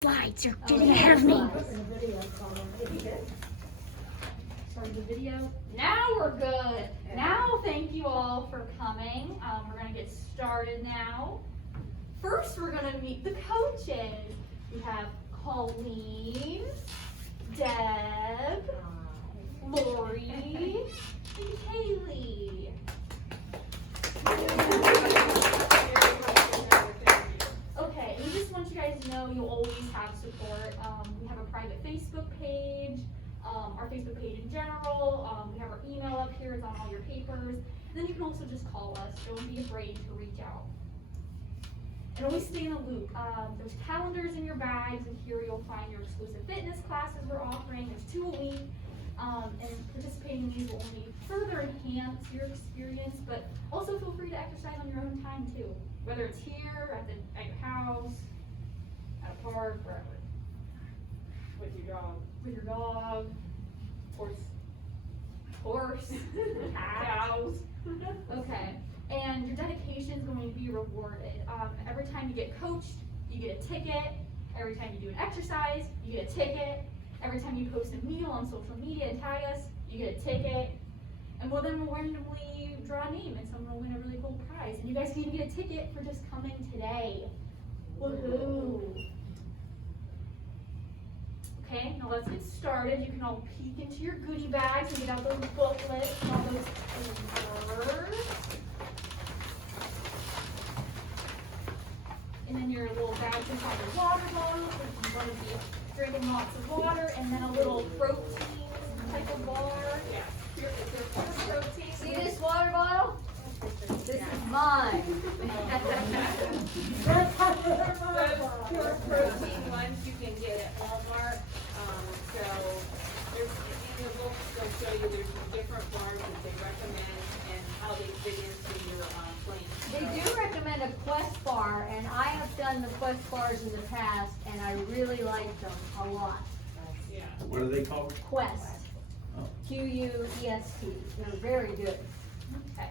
Slides are getting ahead of me. Started the video. Now we're good. Now, thank you all for coming. We're going to get started now. First, we're going to meet the coaches. We have Colleen, Deb, Lori, and Kaylee. Okay, we just want you guys to know you'll always have support. We have a private Facebook page, our Facebook page in general. We have our email up here, it's on all your papers. And then you can also just call us. Don't be afraid to reach out. And always stay in the loop. There's calendars in your bags, and here you'll find your exclusive fitness classes we're offering. There's 2 a week. And participating in these will only further enhance your experience, but also feel free to exercise on your own time too. Whether it's here, at your house, at a park, wherever. With your dog. With your dog, horse, Cows. Okay, and your dedication is going to be rewarded. Every time you get coached, you get a ticket. Every time you do an exercise, you get a ticket. Every time you post a meal on social media and tag us, you get a ticket. And we'll then randomly draw a name and someone will win a really cool prize. And you guys can even get a ticket for just coming today. Woohoo! Okay, now let's get started. You can all peek into your goodie bags and get out those booklets and all those papers. And then your little bag can have your water bottle if you want to be drinking lots of water, and then a little protein type of bar. Yeah. Here is their protein. See this water bottle? This is mine. The pure protein ones you can get at Walmart. So there's in the book they'll show you there's some different bars that they recommend and how they fit into your plan. They do recommend a Quest bar, and I have done the Quest bars in the past, and I really like them a lot. Yeah. What are they called? Quest. Oh. Quest. They're very good. Okay.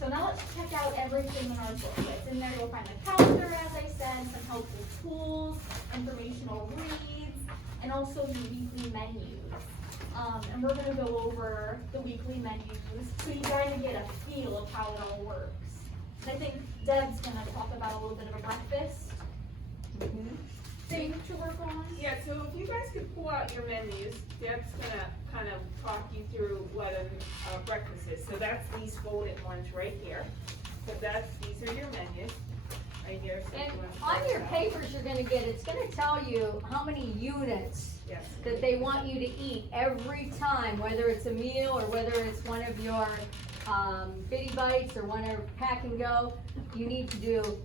So now let's check out everything in our booklets. In there you'll find the calendar, as I said, some helpful tools, informational reads, and also the weekly menus. And we're going to go over the weekly menus so you guys get a feel of how it all works. And I think Deb's going to talk about a little bit of a breakfast thing to work on. Yeah, so if you guys could pull out your menus, Deb's gonna kind of talk you through what a breakfast is. So that's these folded ones right here. So these are your menus, right here. So And if you wanna on your start papers you're gonna get, it's gonna tell you how many units out. Yes. that they want you to eat every time, whether it's a meal or whether it's one of your bitty bites or one of pack and go. You need to do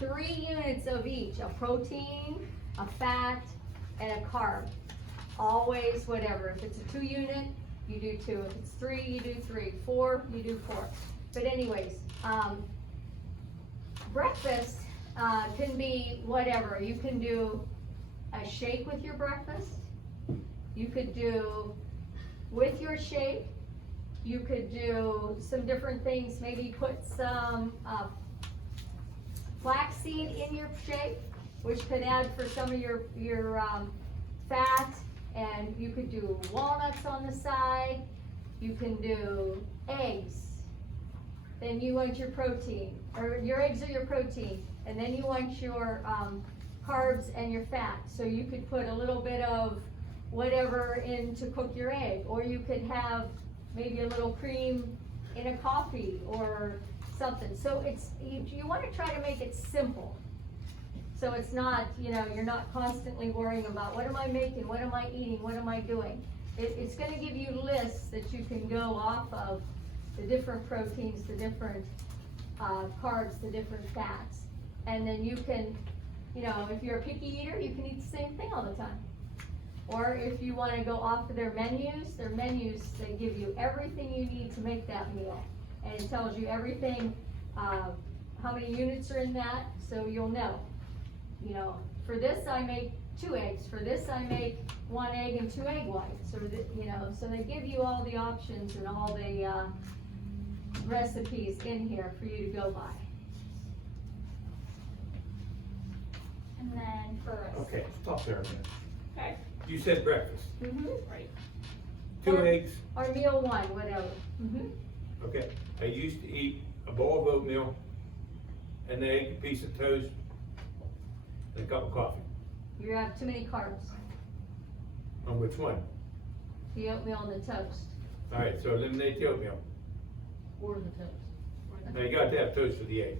3 units of each, a protein, a fat, and a carb. Always whatever. If it's a 2 unit, you do 2. If it's 3, you do 3. 4, you do 4. But anyways, breakfast can be whatever. You can do a shake with your breakfast. You could do with your shake. You could do some different things. Maybe put some flaxseed in your shake, which could add for some of your fat. And you could do walnuts on the side. You can do eggs. Then you want your protein, or your eggs are your protein. And then you want your carbs and your fat. So you could put a little bit of whatever in to cook your egg, or you could have maybe a little cream in a coffee or something. So it's you want to try to make it simple. So it's not, you're not constantly worrying about what am I making, what am I eating, what am I doing. It's going to give you lists that you can go off of, the different proteins, the different carbs, the different fats. And then you can, if you're a picky eater, you can eat the same thing all the time. Or if you want to go off of their menus, they give you everything you need to make that meal. And it tells you everything, how many units are in that, so you'll know. For this I make 2 eggs. For this I make 1 egg and 2 egg whites. So so they give you all the options and all the recipes in here for you to go by. And then for a Okay, stop there a minute. Okay, You said breakfast, Mm-hmm. right. 2 Or- eggs, Or meal one, whatever. Mm-hmm. okay. I used to eat a bowl of oatmeal, an egg, a piece of toast, and a cup of coffee. You have too many carbs, On which one? the oatmeal and the toast. All right, so eliminate the oatmeal. Or the toast. Now you got to have toast for the egg.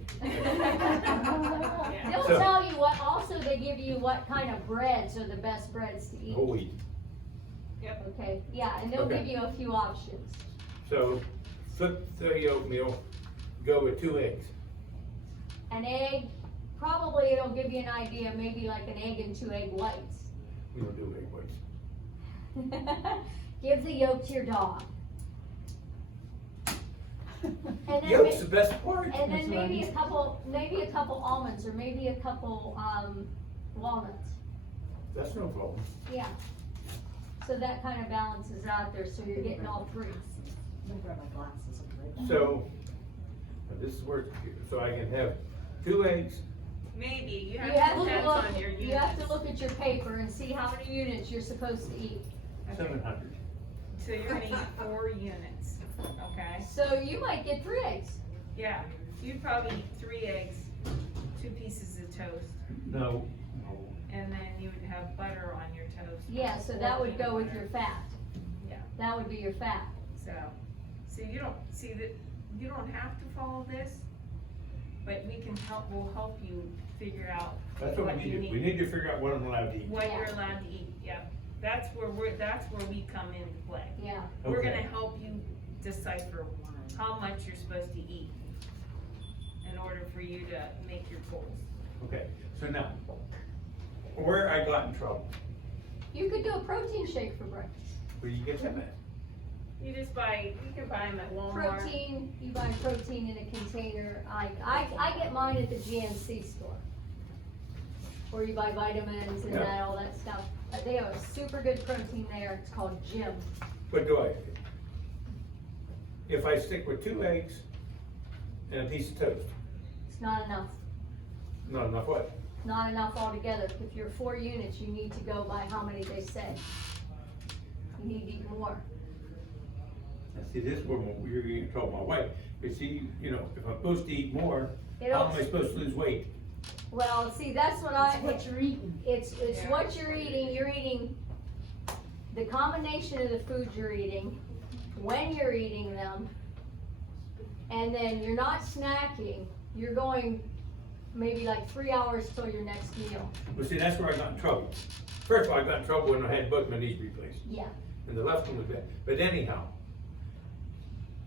They'll So- tell you what, also they give you what kind of breads are the best breads to eat. Whole wheat. Okay, yeah, and they'll Okay. give you a few options. So flip the oatmeal, go with 2 eggs. An egg, probably it'll give you an idea, maybe like an egg and 2 egg whites. We don't do egg whites. Give the yolk to your dog. And then, Yolk's the best part. and then maybe a couple almonds, or maybe a couple, walnuts. That's no problem. Yeah. So that kind of balances out there, so you're getting all 3. Let me grab my glasses. I'll be right back. So, this is where, so I can have 2 eggs, Maybe, you You have have to to depends look, on your units. you have to look at your paper and see how many units you're supposed to eat. Okay. 700. So you're gonna eat 4 units, okay? So you might get 3 eggs. Yeah, you'd probably eat 3 eggs, 2 pieces of toast, No. and then you would have butter on your toast. Yeah, so or that would peanut go with butter. your fat. Yeah. That would be your fat. So you don't, see that, you don't have to follow this, but we can help, we'll help you figure out That's what what we you need. We need to figure out what I'm allowed to eat. what you're Yeah. allowed to eat, yep. That's where we come into play. Yeah. We're Okay. gonna help you decipher how much you're supposed to eat in order for you to make your goals. Okay, so now, where I got in trouble, You could do a protein shake for breakfast. where you get them at? You can buy them at Walmart. Protein, you buy protein in a container. I get mine at the GNC store. Where you buy vitamins and Yeah. that, all that stuff. They have a super good protein there. It's called Jim. But do I, if I stick with 2 eggs and a piece of toast, It's not enough. not enough what? Not enough altogether. If you're 4 units, you need to go by how many they say. You need to eat more. Now, see, this is where you're getting in trouble with my wife, because she, you know, if I'm supposed to eat more, It'll- how am I supposed to lose weight? Well, see, that's what It's what you're eating. It's Yeah. what you're eating the combination of the foods you're eating, when you're eating them, and then you're not snacking, you're going maybe like 3 hours till your next meal. Well, see, that's where I got in trouble. First of all, I got in trouble when I had both my knees replaced, Yeah, and the left one was bad. But anyhow,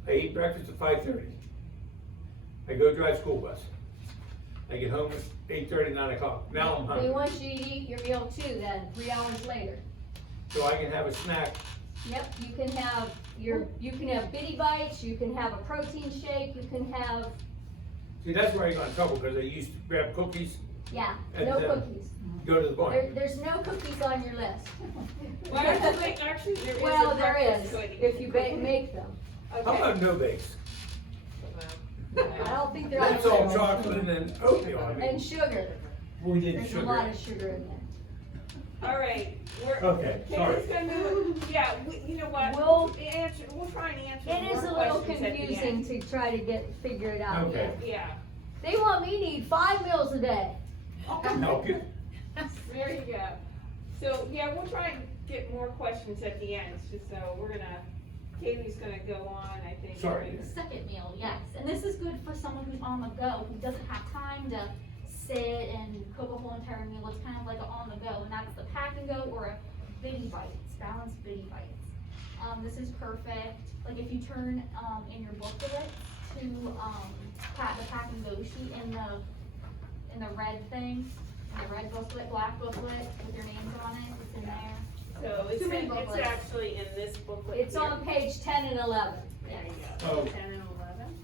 I eat breakfast at 5:30. I go drive school bus. I get home at 8:30, 9 o'clock. Now I'm they hungry, want you to eat your meal too then, 3 hours later. so I can have a snack. Yep, you can have bitty bites, you can have a protein shake, you can have, See, that's where I got in trouble, because I used to grab cookies, yeah, And, no uh, cookies. go to the bar. There's no cookies on your list. Well, actually, there is a Well, there breakfast is, cookie. if you make them. How Okay. about no bakes? I don't think they're. That's all chocolate and oatmeal, I mean. And sugar, We did there's a lot sugar. of sugar in there. All right, we're. Okay, sorry. Katie's gonna, yeah, you know what? We'll- We'll try and answer It is a more little questions at the confusing end. to try to figure it out. Okay. Yeah, They want me to eat 5 meals a day. I can help you. there you go. So, yeah, we'll try and get more questions at the end, just so we're gonna, Katie's gonna go on, I think. Sorry. Second meal, yes, and this is good for someone who's on the go, who doesn't have time to sit and cook a whole entire meal. It's kind of like an on the go, and that's the pack and go or a bitty bites, balanced bitty bites. This is perfect, like if you turn, in your booklet to, the pack and go sheet in the red thing, in the red booklet, black booklet with your names on it, it's in there. So it's, Too many it's booklets. actually in this booklet It's here. on page 10 and 11. There you Oh. go, 10 and 11.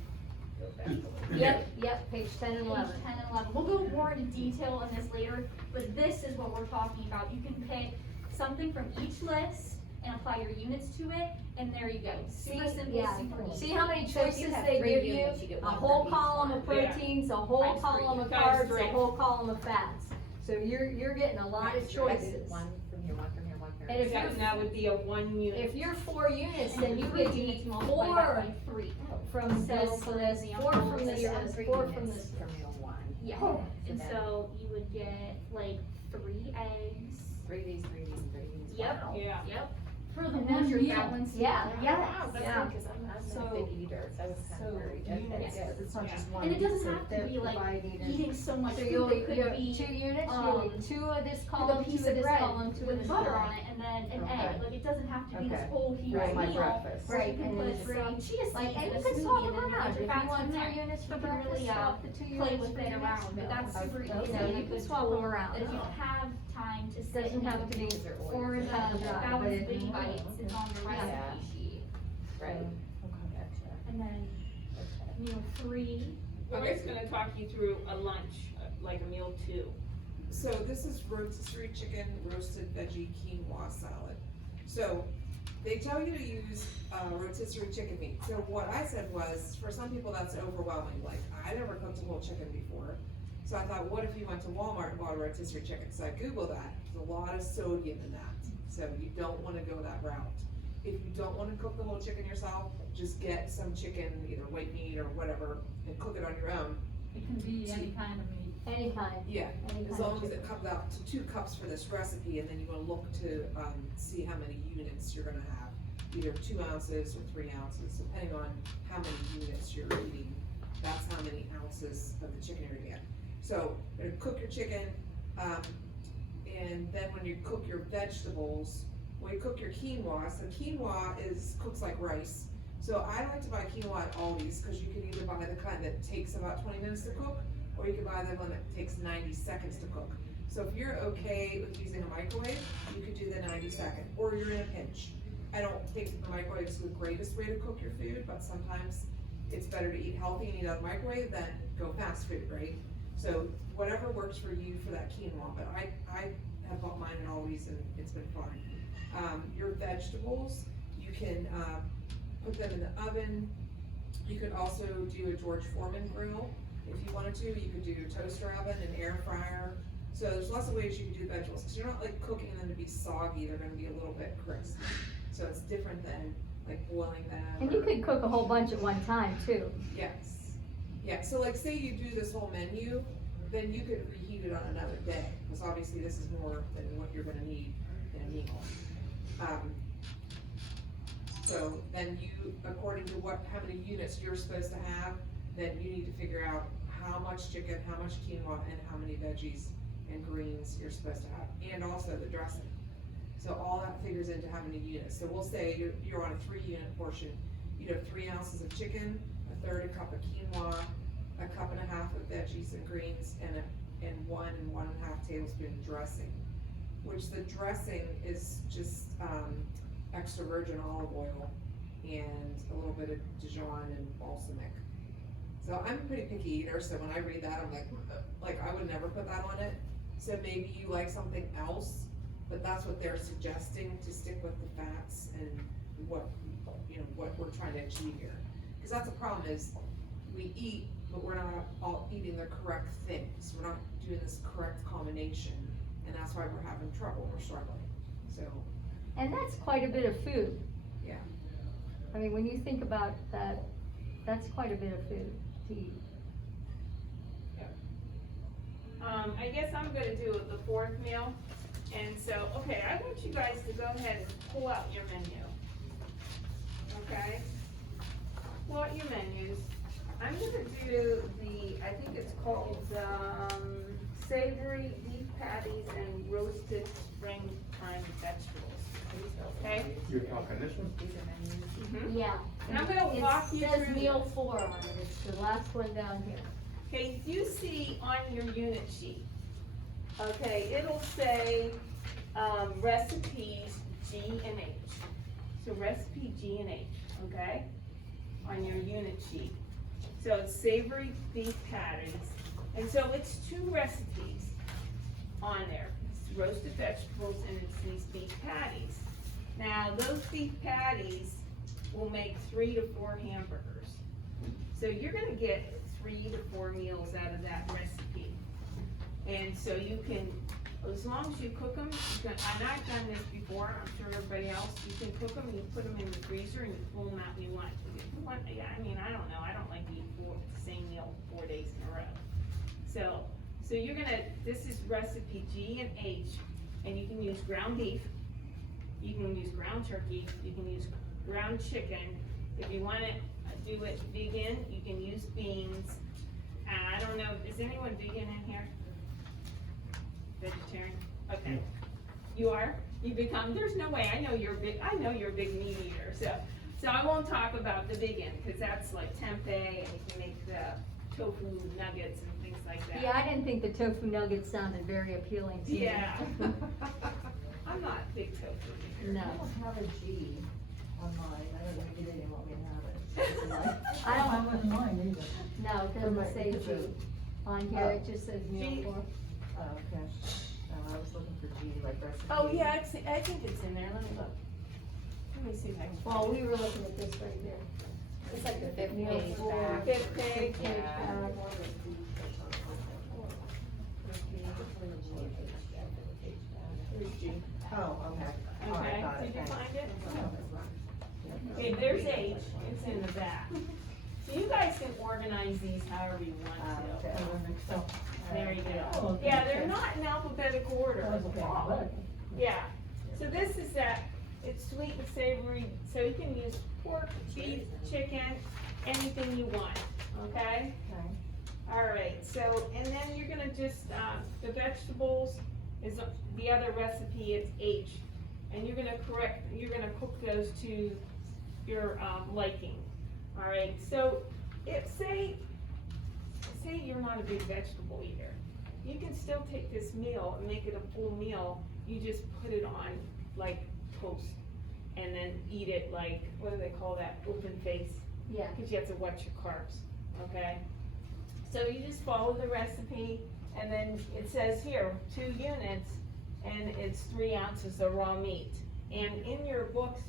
Go back. Yep, page 10 and 11. Page 10 and 11. We'll go more into detail on this later, but this is what we're talking about. You can pick something from each list and apply your units to it, and there you go. Super See, simple, yeah. super neat. See how many So if you choices have they 3 give units, you? you get A one whole for each column one. of proteins, a whole Times column of Times carbs, a three. whole column of fats. So you're getting a lot of choices. One from here, one from here, one from And here. if Yeah, you're, and that would be a 1 unit. if you're 4 units, then you Three could units eat multiplied 4 by 3. from So, this for to this, example, 4 from so this, you're to on this, Three 4 from units this. from meal one. Yeah, and then- so you would get like 3 eggs. Three of these, three of these, and three of these. Yep. Wow. Yeah. Yep. For the And there's one your meal. balanced. Yeah. Yeah. That's Yeah. good, cause I'm not So- a big eater, so I was kind So of worried. units, Yes. it's not Yeah. just one. And it doesn't so have to they're be like dividing it. eating so much So food. you'll, It could you'll, be 2 units, um, you'll eat 2 of this like column, a 2 piece of of this bread column, 2 of with this butter column. on it, and then an Okay. egg. Like it doesn't have to be this Okay. whole huge Right, my meal. breakfast. Or you Right, can and put then some chia seeds Like, in and a you can smoothie swap and them then you around, put if your you fats want in 2 there. units for You can breakfast, really, swap the 2 play units with for it dinner. around, but that's super easy. You know, you can swap them around. If you don't have time to sit Doesn't and have to be or the cut and dry, but balanced it- big bites, it's on the Yeah. recipe sheet. Right. Okay. Gotcha. And then, meal 3, Lori's gonna talk you through a lunch, like a meal 2. So this is rotisserie chicken, roasted veggie quinoa salad. So they tell you to use rotisserie chicken meat. So what I said was, for some people that's overwhelming. Like, I never cooked a whole chicken before. So I thought, what if you went to Walmart and bought a rotisserie chicken? So I Googled that. There's a lot of sodium in that. So you don't wanna go that route. If you don't wanna cook the whole chicken yourself, just get some chicken, either white meat or whatever, and cook it on your own. It can be any kind of meat. Any kind, Yeah, any as kind long of as chicken. it comes out to 2 cups for this recipe, and then you wanna look to, see how many units you're gonna have. Either 2 ounces or 3 ounces, depending on how many units you're eating, that's how many ounces of the chicken you're gonna get. So, you're gonna cook your chicken, and then when you cook your vegetables, when you cook your quinoa, so quinoa cooks like rice. So I like to buy quinoa at Aldi's, cause you can either buy the kind that takes about 20 minutes to cook, or you can buy the one that takes 90 seconds to cook. So if you're okay with using a microwave, you could do the 90-second, or you're in a pinch. I don't think the microwave is the greatest way to cook your food, but sometimes it's better to eat healthy and eat out of the microwave than go fast food, right? So whatever works for you for that quinoa, but I have bought mine at Aldi's and it's been fun. Your vegetables, you can, put them in the oven. You could also do a George Foreman grill. If you wanted to, you could do toaster oven and air fryer. So there's lots of ways you can do vegetables, because you're not like cooking them to be soggy, they're gonna be a little bit crisp. So it's different than like boiling them. And you or- could cook a whole bunch at one time too. Yes. Yeah, so like say you do this whole menu, then you could reheat it on another day, because obviously this is more than what you're gonna need in a meal. So then you, according to how many units you're supposed to have, then you need to figure out how much chicken, how much quinoa, and how many veggies and greens you're supposed to have, and also the dressing. So all that figures into how many units. So we'll say you're on a 3-unit portion. You'd have 3 ounces of chicken, a third a cup of quinoa, a cup and a half of veggies and greens, and 1 and 1.5 tablespoon dressing. Which the dressing is just, extra virgin olive oil and a little bit of Dijon and balsamic. So I'm a pretty picky eater, so when I read that, I'm like I would never put that on it. So maybe you like something else, but that's what they're suggesting, to stick with the fats and what we're trying to achieve here. Cause that's the problem is, we eat, but we're not all eating the correct things, we're not doing this correct combination, and that's why we're having trouble, we're struggling, so. And that's quite a bit of food. Yeah. I mean, when you think about that, that's quite a bit of food to eat. I guess I'm gonna do the 4th meal, and so, okay, I want you guys to go ahead and pull out your menu. Okay? Pull out your menus. I'm gonna do I think it's called, savory beef patties and roasted springtime vegetables. Okay? You're talking this one? These are menus. Mhm. Yeah. And I'm gonna walk you It says through meal this. 4 on it, it's the last one down here. Okay, you see on your unit sheet, okay, it'll say, recipes G and H. So recipe G and H, okay, on your unit sheet. So it's savory beef patties, and so it's 2 recipes on there. It's roasted vegetables and it's these beef patties. Now, those beef patties will make 3 to 4 hamburgers. So you're gonna get 3 to 4 meals out of that recipe. And so you can, as long as you cook them, and I've done this before, I'm sure everybody else, you can cook them, and you put them in the freezer and you pull them out when you want. If you want, yeah, I mean, I don't know, I don't like to eat the same meal 4 days in a row. So you're gonna, this is recipe G and H, and you can use ground beef, you can use ground turkey, you can use ground chicken. If you wanna do it vegan, you can use beans. And I don't know, is anyone vegan in here? Vegetarian? Okay. You are? You become, there's no way, I know you're a big meat eater, so I won't talk about the vegan, cause that's like tempeh, and you can make the tofu nuggets and things like that. Yeah, I didn't think the tofu nuggets sounded very appealing to me. Yeah. I'm not a big tofu eater. No. I don't have a G on mine, I don't know if you didn't want me to have it. I don't- I wouldn't mind either. No, it doesn't say G on here, it just says meal G. for. Oh, okay. I was looking for G, like recipe. Oh, yeah, I think it's in there, let me look. Let me see if I can. Well, we were looking at this right here. It's like the fifth Meal page for- back. Fifth page. Yeah. Here's G. Oh, okay. All right, Okay, got it, did you thanks. find it? Okay, there's H, it's in the back. So you guys can organize these however you want Okay. to. There you Oh, go. okay. Yeah, they're not in alphabetical order. Okay. Yeah, so this is that, it's sweet and savory, so you can use pork, beef, chicken, anything you want, okay? Okay. Alright, so, and then you're gonna just, the vegetables is the other recipe, it's H. And you're gonna cook those to your, liking. Alright, so if, say you're not a big vegetable eater, you can still take this meal and make it a full meal, you just put it on like toast. And then eat it like, what do they call that, open face? Yeah. Cause you have to watch your carbs, okay? So you just follow the recipe, and then it says here, 2 units, and it's 3 ounces of raw meat. And in your books,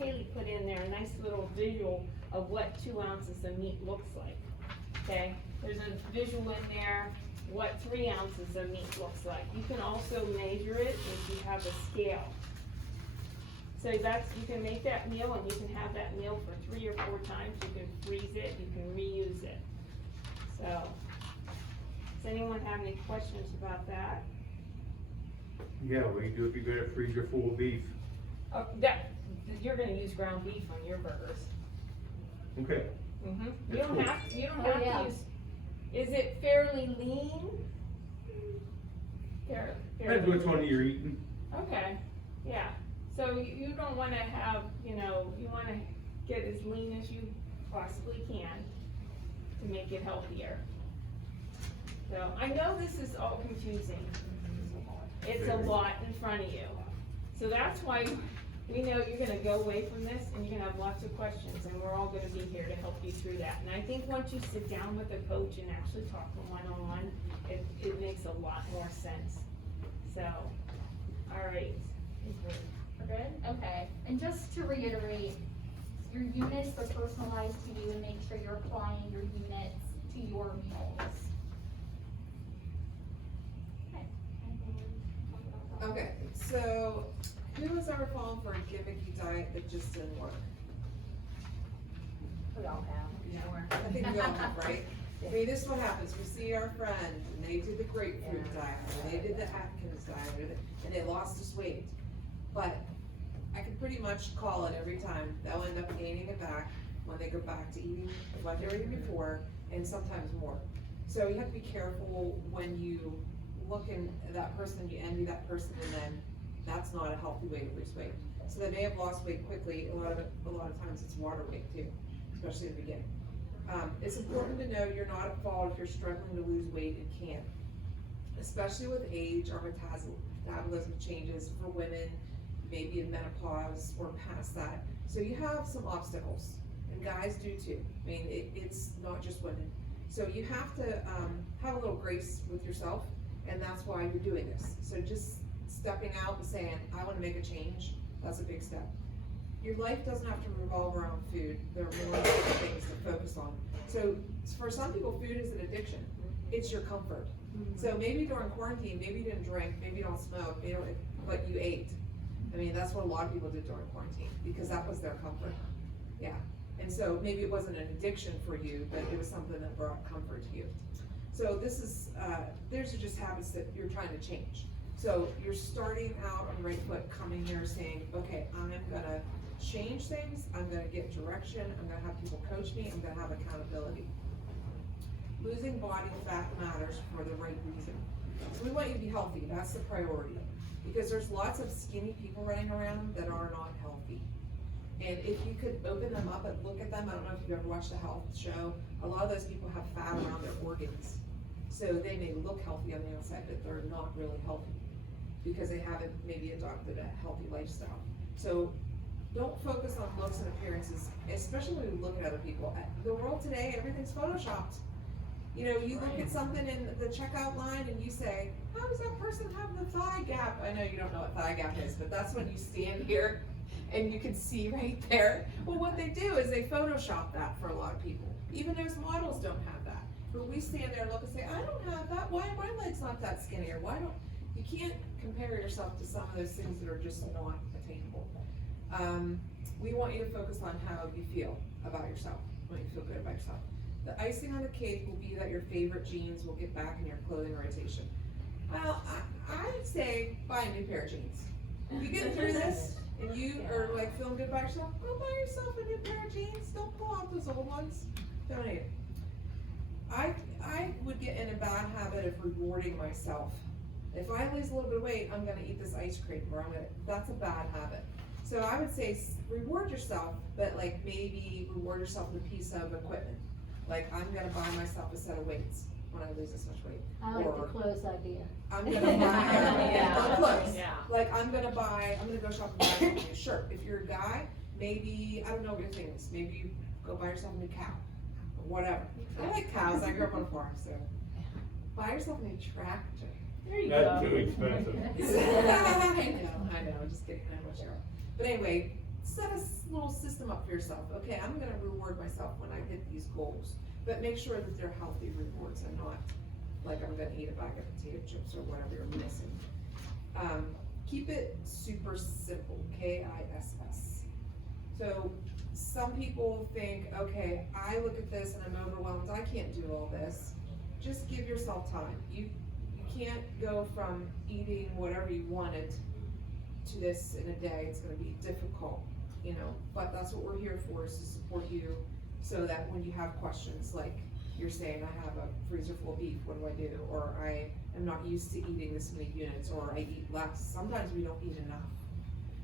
Kaylee put in there a nice little visual of what 2 ounces of meat looks like, okay? There's a visual in there, what 3 ounces of meat looks like. You can also measure it if you have a scale. So you can make that meal, and you can have that meal for 3 or 4 times. You can freeze it, you can reuse it. So, does anyone have any questions about that? Yeah, what do you do if you got a freezer full of beef? You're gonna use ground beef on your burgers. Okay, You That's don't cool. have Oh, yeah. to use, is it fairly lean? depends which one you're eating. Okay, yeah, so you don't wanna have, you wanna get as lean as you possibly can to make it healthier. So, I know this is all confusing. It's a lot in front of you. So that's why we know you're gonna go away from this and you're gonna have lots of questions, and we're all gonna be here to help you through that. And I think once you sit down with a coach and actually talk to one-on-one, it makes a lot more sense. So, all right. We're good? Okay, and just to reiterate, your units are personalized to you and make sure you're applying your units to your meals. Okay. Okay, so who has ever fallen for a gimmicky diet that just didn't work? We all have. I think we all have, right? I mean, this is what happens, we see our friend, and they did the grapefruit diet, or they did the Atkins diet, and they lost this weight. But I can pretty much call it every time, they'll end up gaining it back when they go back to eating what they were eating before, and sometimes more. So you have to be careful when you look at that person, you envy that person, and then that's not a healthy way to lose weight. So they may have lost weight quickly, a lot of times it's water weight too, especially in the beginning. It's important to know you're not at fault if you're struggling to lose weight and can't. Especially with age, our metabolism changes for women, maybe in menopause or past that. So you have some obstacles, and guys do too. I mean, it's not just women. So you have to have a little grace with yourself, and that's why you're doing this. So just stepping out and saying, I wanna make a change, that's a big step. Your life doesn't have to revolve around food. There are more important things to focus on. So for some people, food is an addiction. It's your comfort. So maybe during quarantine, maybe you didn't drink, maybe you don't smoke, maybe you don't, but you ate. I mean, that's what a lot of people did during quarantine, because that was their comfort. Yeah, and so maybe it wasn't an addiction for you, but it was something that brought comfort to you. So this is, these are just habits that you're trying to change. So you're starting out on the right foot, coming here saying, okay, I'm gonna change things, I'm gonna get direction, I'm gonna have people coach me, I'm gonna have accountability. Losing body fat matters for the right reason. So we want you to be healthy, that's the priority. Because there's lots of skinny people running around that are not healthy. And if you could open them up and look at them, I don't know if you've ever watched a health show, a lot of those people have fat around their organs. So they may look healthy on the outside, but they're not really healthy because they haven't maybe adopted a healthy lifestyle. So don't focus on looks and appearances, especially when you look at other people. The world today, everything's photoshopped. You know, you look at something in the checkout line and you say, how does that person have the thigh gap? I know you don't know what thigh gap is, but that's when you stand here and you can see right there. Well, what they do is they Photoshop that for a lot of people. Even those models don't have that. But we stand there and look and say, I don't have that. Why are my legs not that skinny? Or why don't, you can't compare yourself to some of those things that are just not attainable. We want you to focus on how you feel about yourself, when you feel good about yourself. The icing on the cake will be that your favorite jeans will get back in your clothing rotation. Well, I'd say buy a new pair of jeans. If you get through this and you are like feeling good about yourself, go buy yourself a new pair of jeans. Don't pull out those old ones. Donate it. I would get in a bad habit of rewarding myself. If I lose a little bit of weight, I'm gonna eat this ice cream, or that's a bad habit. So I would say reward yourself, but like maybe reward yourself with a piece of equipment. Like I'm gonna buy myself a set of weights when I lose this much weight. I like the Or clothes idea. I'm gonna buy, Yeah. not clothes. Yeah. Like I'm gonna go shop and buy a new shirt. If you're a guy, maybe, I don't know what your thing is, maybe you go buy yourself a new cow, or whatever. I like cows, I grew up on a farm, so. Buy yourself a new tractor. There you That's go. too expensive. I know, I'm just kidding, I know what you're. But anyway, set a little system up for yourself. Okay, I'm gonna reward myself when I hit these goals, but make sure that they're healthy rewards and not like I'm gonna eat a bag of potato chips or whatever you're missing. Keep it super simple, KISS. So some people think, okay, I look at this and I'm overwhelmed, I can't do all this. Just give yourself time. You can't go from eating whatever you wanted to this in a day. It's gonna be difficult, you know, but that's what we're here for, is to support you so that when you have questions like you're saying, I have a freezer full of beef, what do I do? Or I am not used to eating this many units, or I eat less. Sometimes we don't eat enough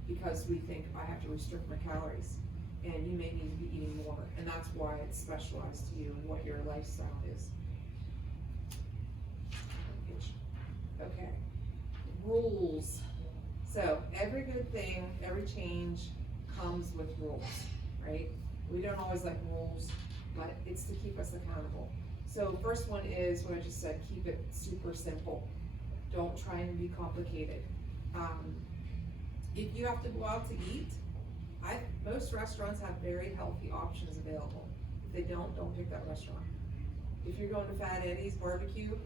because we think I have to restrict my calories, and you may need to be eating more, and that's why it's specialized to you and what your lifestyle is. Okay, rules. So every good thing, every change comes with rules, right? We don't always like rules, but it's to keep us accountable. So first one is what I just said, keep it super simple. Don't try and be complicated. If you have to go out to eat, most restaurants have very healthy options available. If they don't pick that restaurant. If you're going to Fat Eddie's Barbecue,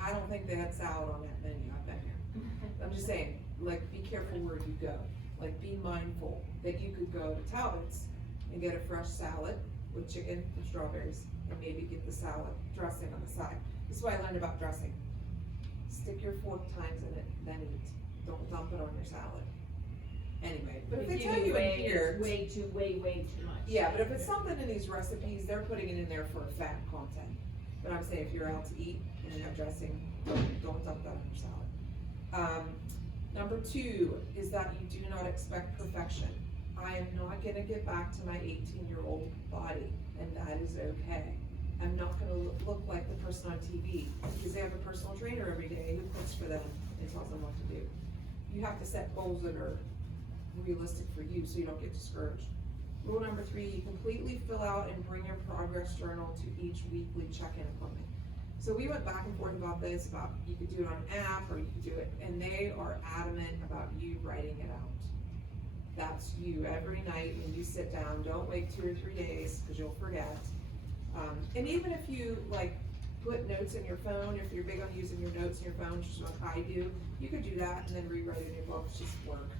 I don't think they had salad on that menu, I've been here. I'm just saying, like, be careful where you go. Like, be mindful that you could go to Talbot's and get a fresh salad with chicken and strawberries, and maybe get the salad dressing on the side. This is what I learned about dressing. Stick your fork tines in it, then eat. Don't dump it on your salad. Anyway, but if they tell you in here. Way too much. Yeah, but if it's something in these recipes, they're putting it in there for fat content. But I'm saying if you're out to eat and you have dressing, don't dump that on your salad. Number 2 is that you do not expect perfection. I am not gonna get back to my 18-year-old body, and that is okay. I'm not gonna look like the person on TV, because they have a personal trainer every day who cooks for them and tells them what to do. You have to set goals that are realistic for you so you don't get discouraged. Rule number 3, you completely fill out and bring your progress journal to each weekly check-in appointment. So we went back and forth about this, about you could do it on an app or you could do it, and they are adamant about you writing it out. That's you every night when you sit down. Don't wait 2 or 3 days because you'll forget. And even if you like put notes in your phone, if you're big on using your notes in your phone, which is what I do, you could do that and then rewrite it in your book, it's just work.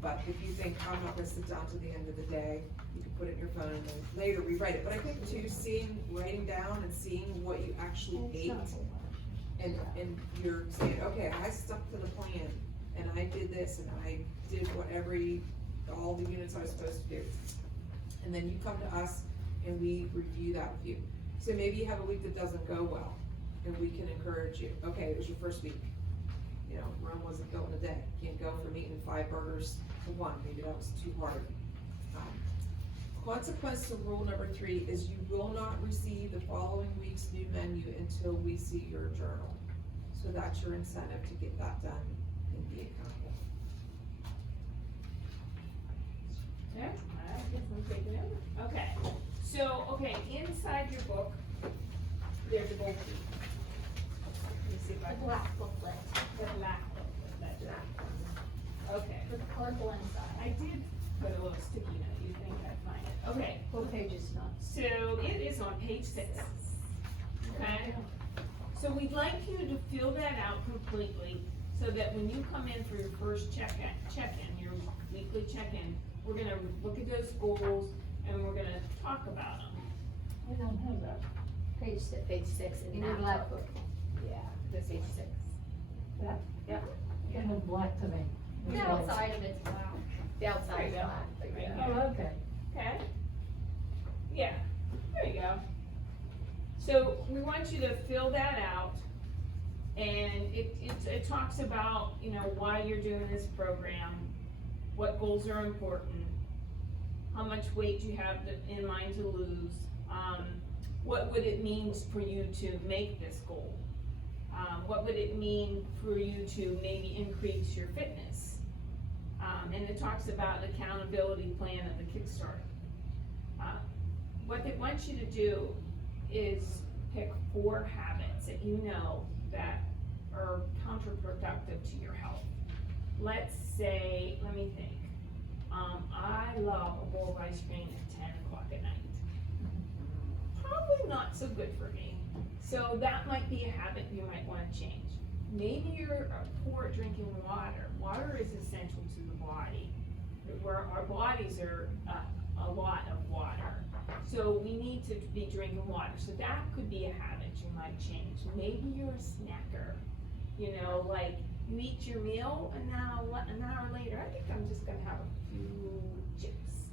But if you think, I'm not gonna sit down to the end of the day, you can put it in your phone and then later rewrite it. But I think too, writing down and seeing what you actually ate, and you're saying, okay, I stuck to the plan, and I did this, and I did all the units I was supposed to do. And then you come to us, and we review that with you. So maybe you have a week that doesn't go well, and we can encourage you, okay, it was your first week. You know, Rome wasn't built in a day, can't go from eating 5 burgers to 1, maybe that was too hard. Consequence to rule number 3 is you will not receive the following week's new menu until we see your journal. So that's your incentive to get that done and be accountable. Yeah, I guess I'm taking it. Okay, so, inside your book, there's a goal sheet. Let me see if I The can. black booklet, The black booklet, that's it. Okay, with the colorful inside. I did put a little sticky note, you think I'd find it. Okay, What page is not? so it is on page 6. Okay? So we'd like you to fill that out completely, so that when you come in for your first check-in, your weekly check-in, we're gonna look at those goals, and we're gonna talk about them. I don't have that. Page 6. Page 6 in In your that black book. book. Yeah, this page 6. It looked black to me. The outside of it's black. The outside is There you go. black, but Right yeah. here. Oh, okay. Okay? Yeah, there you go. So we want you to fill that out, and it talks about, why you're doing this program, what goals are important, how much weight you have in mind to lose, what would it mean for you to make this goal? What would it mean for you to maybe increase your fitness? And it talks about an accountability plan of the Kickstart. What they want you to do is pick 4 habits that you know that are counterproductive to your health. Let's say, let me think, I love a bowl of ice cream at 10 o'clock at night. Probably not so good for me. So that might be a habit you might want to change. Maybe you're poor at drinking water. Water is essential to the body. Where our bodies are a lot of water. So we need to be drinking water. So that could be a habit you might change. Maybe you're a snacker. Like you eat your meal and now an hour later, I think I'm just gonna have a few chips.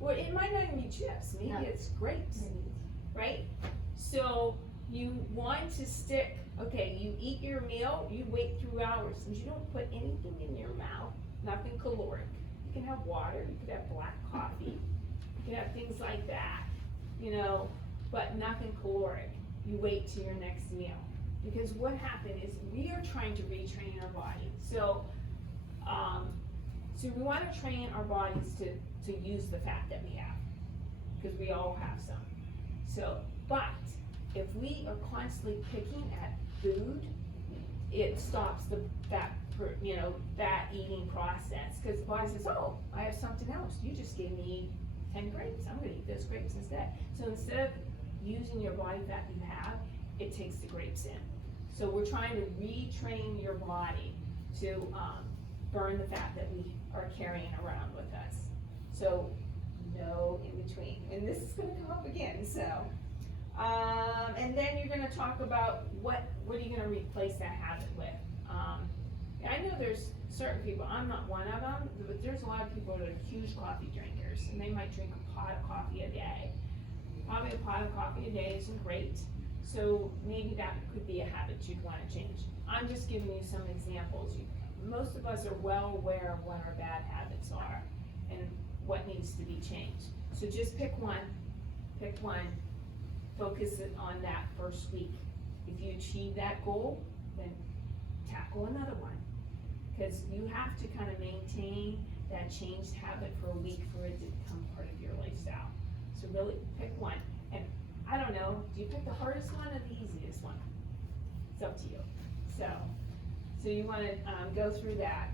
Well, it might not even be chips. Maybe No. it's grapes, right? So you want to stick, you eat your meal, you wait 2 hours, and you don't put anything in your mouth, nothing caloric. You can have water, you could have black coffee, you can have things like that, but nothing caloric. You wait till your next meal. Because what happened is we are trying to retrain our body. So we want to train our bodies to use the fat that we have, because we all have some. So, but if we are constantly picking at food, it stops the fat eating process, because the body says, oh, I have something else. You just gave me 10 grapes. I'm gonna eat those grapes instead. So instead of using your body fat you have, it takes the grapes in. So we're trying to retrain your body to burn the fat that we are carrying around with us. So no in between. And this is gonna come up again, so. And then you're gonna talk about what are you gonna replace that habit with? I know there's certain people, I'm not one of them, but there's a lot of people that are huge coffee drinkers, and they might drink a pot of coffee a day. Probably a pot of coffee a day isn't great, so maybe that could be a habit you'd wanna change. I'm just giving you some examples. Most of us are well aware of what our bad habits are and what needs to be changed. So just pick one, focus it on that first week. If you achieve that goal, then tackle another one. Because you have to kind of maintain that changed habit for a week for it to become part of your lifestyle. So really pick one. And I don't know, do you pick the hardest one or the easiest one? It's up to you. So you wanna go through that.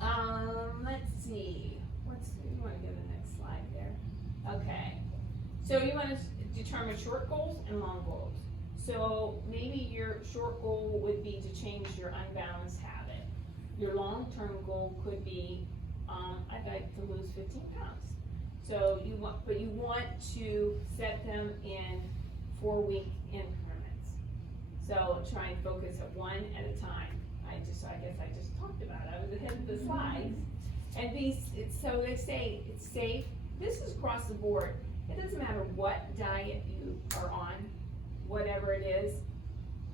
Let's see, you wanna go to the next slide there? Okay, so you wanna determine short goals and long goals. So maybe your short goal would be to change your unbalanced habit. Your long-term goal could be, I'd like to lose 15 pounds. So you want to set them in 4-week increments. So try and focus at one at a time. I guess I just talked about it. I was ahead of the slides. And so they say it's safe. This is across the board. It doesn't matter what diet you are on, whatever it is.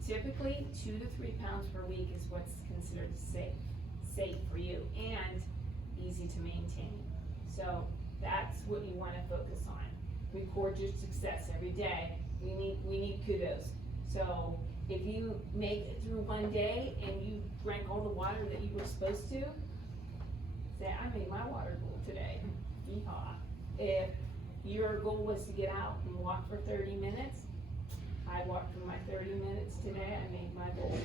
Typically, 2 to 3 pounds per week is what's considered safe for you and easy to maintain. So that's what you want to focus on. Record your success every day. We need kudos. So if you make it through one day and you drank all the water that you were supposed to, say, I made my water goal today. Yeehaw. If your goal was to get out and walk for 30 minutes, I walked for my 30 minutes today. I made my goal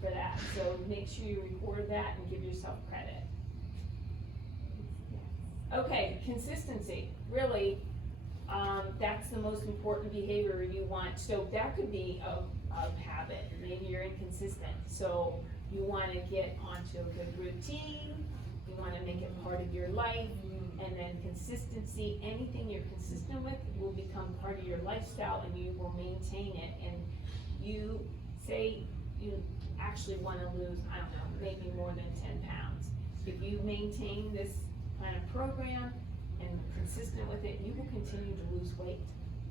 for that. So make sure you record that and give yourself credit. Okay, consistency. Really, that's the most important behavior you want. So that could be a habit. Maybe you're inconsistent. So you want to get onto a good routine. You want to make it part of your life. And then consistency, anything you're consistent with will become part of your lifestyle and you will maintain it. And you say you actually want to lose, I don't know, maybe more than 10 pounds. If you maintain this kind of program and consistent with it, you will continue to lose weight.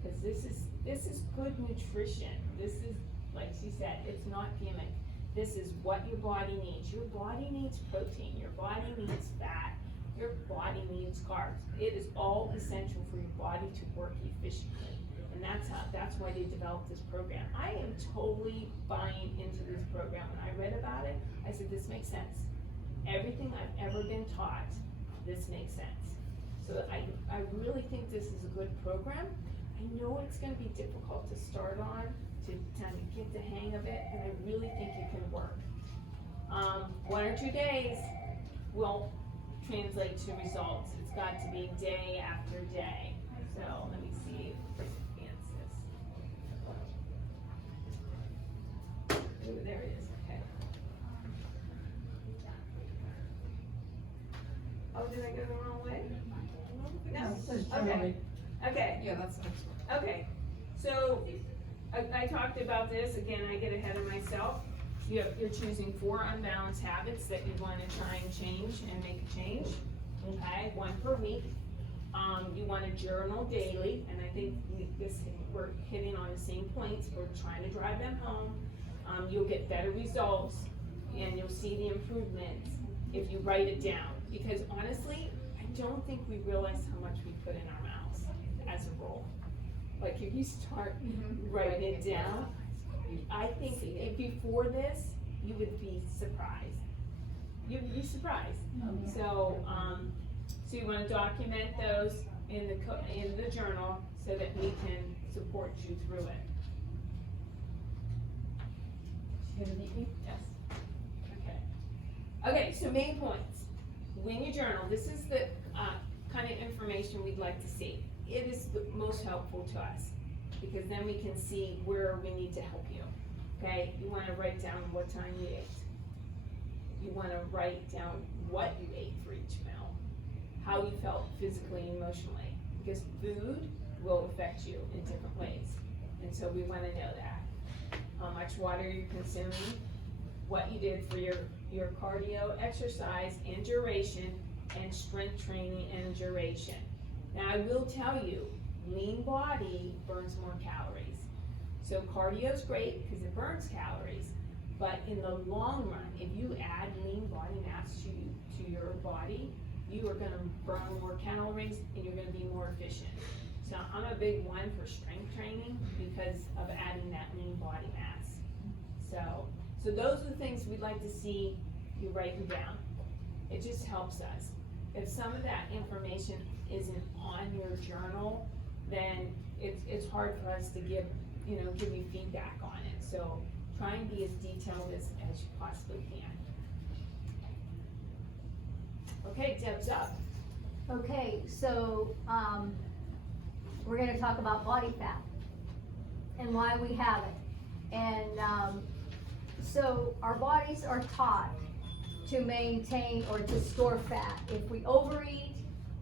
Because this is good nutrition. This is, like she said, it's not gimmick. This is what your body needs. Your body needs protein. Your body needs fat. Your body needs carbs. It is all essential for your body to work efficiently. And that's why they developed this program. I am totally buying into this program. When I read about it, I said, this makes sense. Everything I've ever been taught, this makes sense. So I really think this is a good program. I know it's gonna be difficult to start on, to kind of get the hang of it, and I really think it can work. 1 or 2 days will translate to results. It's got to be day after day. So let me see if I can advance this. Ooh, there it is, okay. Oh, did I go the wrong way? No, okay, okay. Yeah, that's the next one. Okay, so I talked about this, again, I get ahead of myself. You're choosing 4 unbalanced habits that you want to try and change and make a change, okay, 1 per week. You want to journal daily, and I think we're hitting on the same points, we're trying to drive them home. You'll get better results, and you'll see the improvements if you write it down, because honestly, I don't think we realize how much we put in our mouths as a role. Like if you start writing it down, I think if before this, you would be surprised. You'd be surprised. So, so you want to document those in the journal so that we can support you through it. You gonna beat me? Yes. Okay. Okay, so main points. When you journal, this is the kind of information we'd like to see. It is the most helpful to us because then we can see where we need to help you. Okay, you want to write down what time you ate. You want to write down what you ate for each meal, how you felt physically and emotionally, because food will affect you in different ways. And so we want to know that. How much water you're consuming, what you did for your cardio exercise and duration, and strength training and duration. Now I will tell you, lean body burns more calories. So cardio is great because it burns calories, but in the long run, if you add lean body mass to your body, you are gonna burn more calories and you're gonna be more efficient. So I'm a big one for strength training because of adding that lean body mass. So those are the things we'd like to see you writing down. It just helps us. If some of that information isn't on your journal, then it's hard for us to give you feedback on it. So try and be as detailed as you possibly can. Okay, Deb's up. Okay, so, we're gonna talk about body fat and why we have it. And, so our bodies are taught to maintain or to store fat. If we overeat,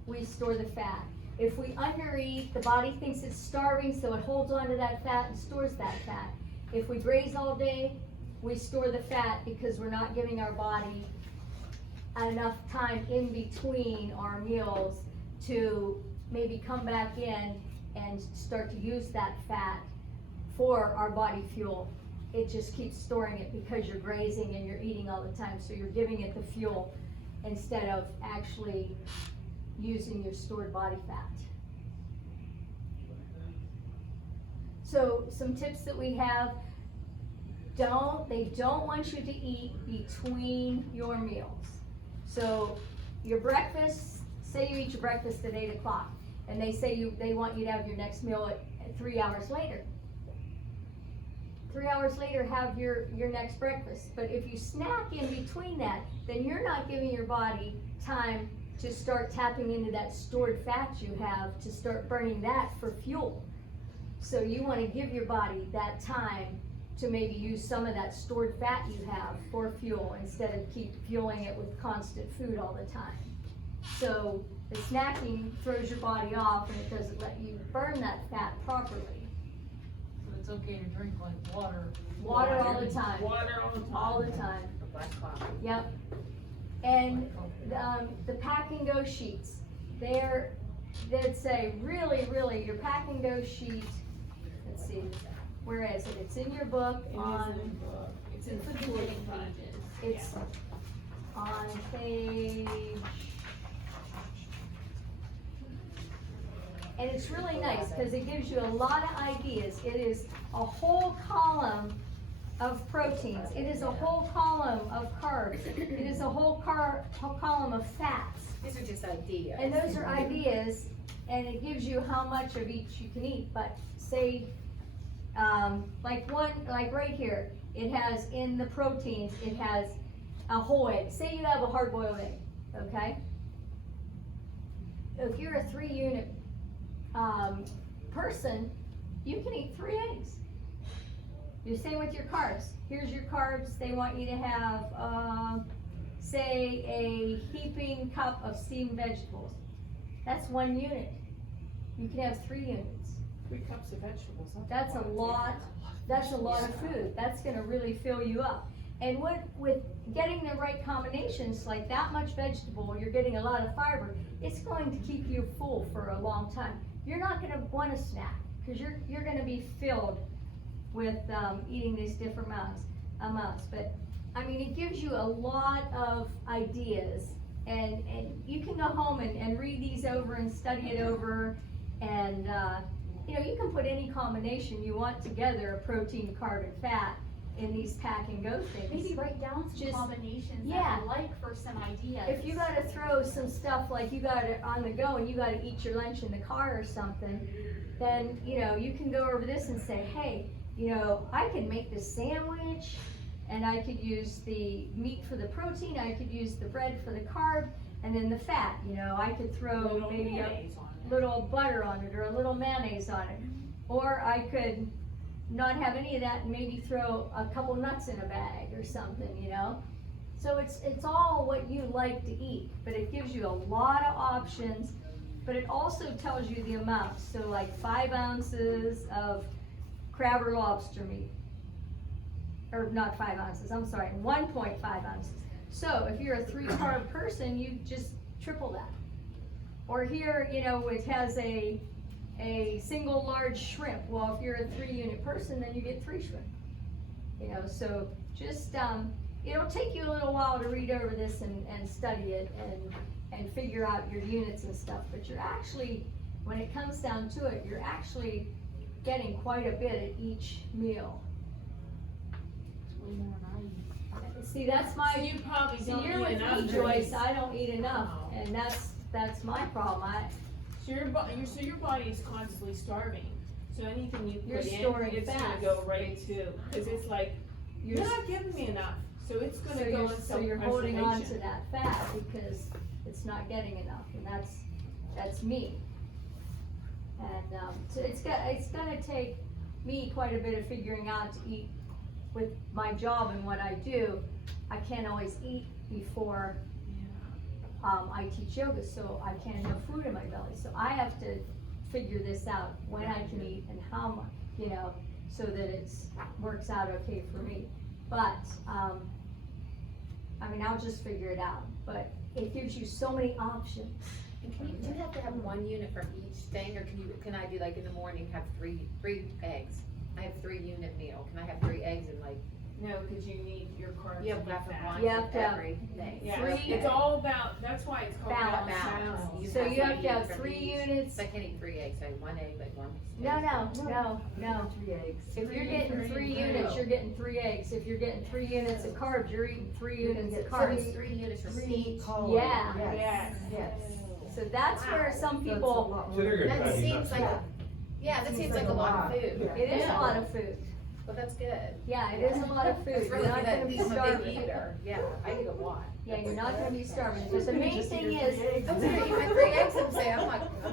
we store the fat. If we undereat, the body thinks it's starving, so it holds on to that fat and stores that fat. If we graze all day, we store the fat because we're not giving our body enough time in between our meals to maybe come back in and start to use that fat for our body fuel. It just keeps storing it because you're grazing and you're eating all the time, so you're giving it the fuel instead of actually using your stored body fat. So some tips that we have, they don't want you to eat between your meals. So your breakfast, say you eat your breakfast at 8 o'clock, and they say they want you to have your next meal at 3 hours later. 3 hours later, have your next breakfast. But if you snack in between that, then you're not giving your body time to start tapping into that stored fat you have, to start burning that for fuel. So you want to give your body that time to maybe use some of that stored fat you have for fuel instead of keep fueling it with constant food all the time. So the snacking throws your body off and it doesn't let you burn that fat properly. So it's okay to drink like water. Water all the time. Water all the time. All the time. Black coffee. Yep. And the pack and go sheets, they'd say really, your pack and go sheet, let's see, where is it? It's in your book It's in the beginning pages. it's on page, and it's really nice because it gives you a lot of ideas. It is a whole column of proteins. It is a whole column of carbs. It is a whole column of fats. These are just ideas. And those are ideas, and it gives you how much of each you can eat. But say, like right here, it has in the proteins, it has a whole egg. Say you have a hard-boiled egg, okay? If you're a 3-unit person, you can eat 3 eggs. You same with your carbs. Here's your carbs. They want you to have, say, a heaping cup of steamed vegetables. That's 1 unit. You can have 3 units. 3 cups of vegetables. That's a lot. That's a lot of food. That's gonna really fill you up. And with getting the right combinations, like that much vegetable, you're getting a lot of fiber, it's going to keep you full for a long time. You're not gonna want a snack, because you're gonna be filled with eating these different amounts. But I mean, it gives you a lot of ideas, and you can go home and read these over and study it over, and you know, you can put any combination you want together of protein, carb, and fat in these pack and go things. Maybe write down some Just- combinations yeah. that you like for some ideas. If you gotta throw some stuff, like you got it on the go and you gotta eat your lunch in the car or something, then, you know, you can go over this and say, hey, you know, I can make this sandwich, and I could use the meat for the protein, I could use the bread for the carb, and then the fat, you know, I could throw maybe a little butter on it or a little mayonnaise on it. Or I could not have any of that and maybe throw a couple nuts in a bag or something, you know? So it's all what you like to eat, but it gives you a lot of options, but it also tells you the amounts. So like 5 ounces of crab or lobster meat, or not 5 ounces, I'm sorry, 1.5 ounces. So if you're a 3 carb person, you just triple that. Or here, you know, it has a single large shrimp. Well, if you're a 3 unit person, then you get 3 shrimp. You know, so just, it'll take you a little while to read over this and study it and figure out your units and stuff, but you're actually, when it comes down to it, you're actually getting quite a bit at each meal. See, that's my, So you probably see, don't you're eat with enough. me, Joyce, I don't eat enough, and that's my problem. So your body is constantly starving. So anything you You're put in, storing it's gonna fat. go right to, cause it's like, you're not giving me enough, so it's So gonna go in so you're holding on to self-preservation. that fat because it's not getting enough, and that's me. And, so it's gonna take me quite a bit of figuring out to eat with my job and what I do, I can't always eat before, I teach yoga, so I can't have food in my belly, so I have to figure this out, when I can eat and how much, you know, so that it's, works out okay for me. But, I mean, I'll just figure it out, but it gives you so many options. And do you have to have one unit from each thing, or can I do like in the morning have three eggs? I have 3-unit meal, can I have 3 eggs and like, No, cause you need your carbs you to have be to have fat. one You have for to have every thing? Yeah, Three- it's all about, that's why it's called Balance. balance. Balance. So you have to have eat from 3 each. units. So I can't eat 3 eggs, I have 1 egg, like 1. No. 3 eggs. If you're getting 3 units, you're getting 3 eggs. If you're getting 3 units of carbs, you're eating 3 units of So carbs. it's 3 units from 3 each. calories. Yeah. Yes. Yes. So that's where some That's a people, lot So they're more. gonna That try to eat seems up like, some. yeah, that Seems seems like like a a lot of lot. food. Yeah. it is a lot of food. Well, that's good. Yeah, it is a lot of food. That's You're really not gonna good. be I'm a big starving. eater, yeah, I eat a lot. Yeah, you're not gonna be starving. But the main thing is, I was gonna eat my 3 eggs and say, I'm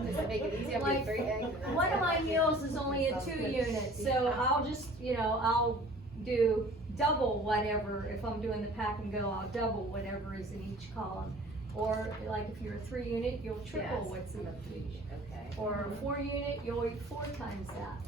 just gonna make it easy, I'm gonna Like, eat 3 eggs and that's one of it. my meals is only a 2 unit, so I'll just, I'll do double whatever. If I'm doing the pack and go, I'll double whatever is in each column. Or like if you're a 3 unit, you'll triple Yes, what's in I'm a each. Okay. Or a 4 unit, you'll eat 4 times that.